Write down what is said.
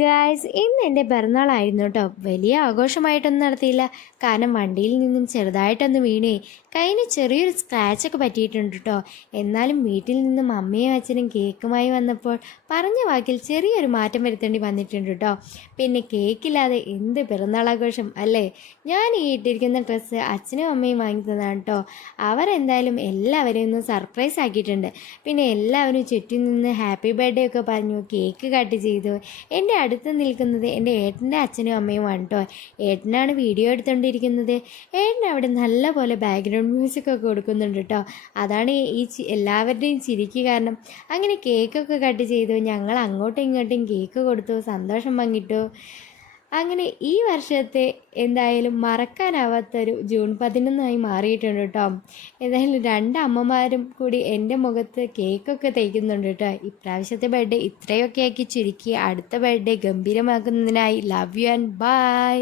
Guys, ഇന്ന് എൻ്റെ പിറന്നാളായിരുന്നു കേട്ടോ. വലിയ ആഘോഷമായിട്ടൊന്നും നടത്തിയില്ല. കാരണം വണ്ടിയിൽ നിന്നും ചെറുതായിട്ടൊന്ന് വീണേ കയ്യിന് ചെറിയൊരു സ്ക്രാച്ചൊക്കെ പറ്റിയിട്ടുണ്ട് കേട്ടോ. എന്നാലും വീട്ടിൽ നിന്നും അമ്മയും അച്ഛനും കേക്കുമായി വന്നപ്പോൾ പറഞ്ഞ വാക്കിൽ ചെറിയൊരു മാറ്റം വരുത്തേണ്ടി വന്നിട്ടുണ്ട് കേട്ടോ. പിന്നെ കേക്കില്ലാതെ എന്ത് പിറന്നാളാഘോഷം അല്ലേ? ഞാൻ ഈ ഇട്ടിരിക്കുന്ന ഡ്രസ്സ് അച്ഛനും അമ്മയും വാങ്ങി തന്നതാണ് കേട്ടോ. അവരെന്തായാലും എല്ലാവരെയും ഒന്ന് സർപ്രൈസ് ആക്കിയിട്ടുണ്ട്. പിന്നെ എല്ലാവരും ചുറ്റും നിന്ന് ഹാപ്പി ബർത്ത്ഡേ ഒക്കെ പറഞ്ഞു, കേക്ക് കട്ട് ചെയ്തു. എൻ്റെ അടുത്ത് നിൽക്കുന്നത് എൻ്റെ ഏട്ടൻ്റെ അച്ഛനും അമ്മയുമാണ് കേട്ടോ. ഏട്ടനാണ് വീഡിയോ എടുത്തുകൊണ്ടിരിക്കുന്നത്. ഏട്ടൻ അവിടെ നല്ല പോലെ ബാക്ക്ഗ്രൗണ്ട് മ്യൂസിക്കൊക്കെ കൊടുക്കുന്നുണ്ട് കേട്ടോ. അതാണ് ഈ എല്ലാവരുടെയും ചിരിക്ക് കാരണം. അങ്ങനെ കേക്കൊക്കെ കട്ട് ചെയ്തു. ഞങ്ങൾ അങ്ങോട്ടും ഇങ്ങോട്ടും കേക്ക് കൊടുത്തു, സന്തോഷം പങ്കിട്ടു. അങ്ങനെ ഈ വർഷത്തെ എന്തായാലും മറക്കാനാവാത്തൊരു ജൂൺ 11 മാറിയിട്ടുണ്ട് കേട്ടോ. എന്തായാലും രണ്ട് അമ്മമാരും കൂടി എൻ്റെ മുഖത്ത് കേക്കൊക്കെ തേക്കുന്നുണ്ട് കേട്ടോ. ഇപ്രാവശ്യത്തെ ബർത്ത്ഡേ ഇത്രയൊക്കെ ആക്കി ചുരുക്കി അടുത്ത ബർത്ത്ഡേ ഗംഭീരമാക്കുന്നതിനായി ലവ് യു ആൻഡ് ബൈ.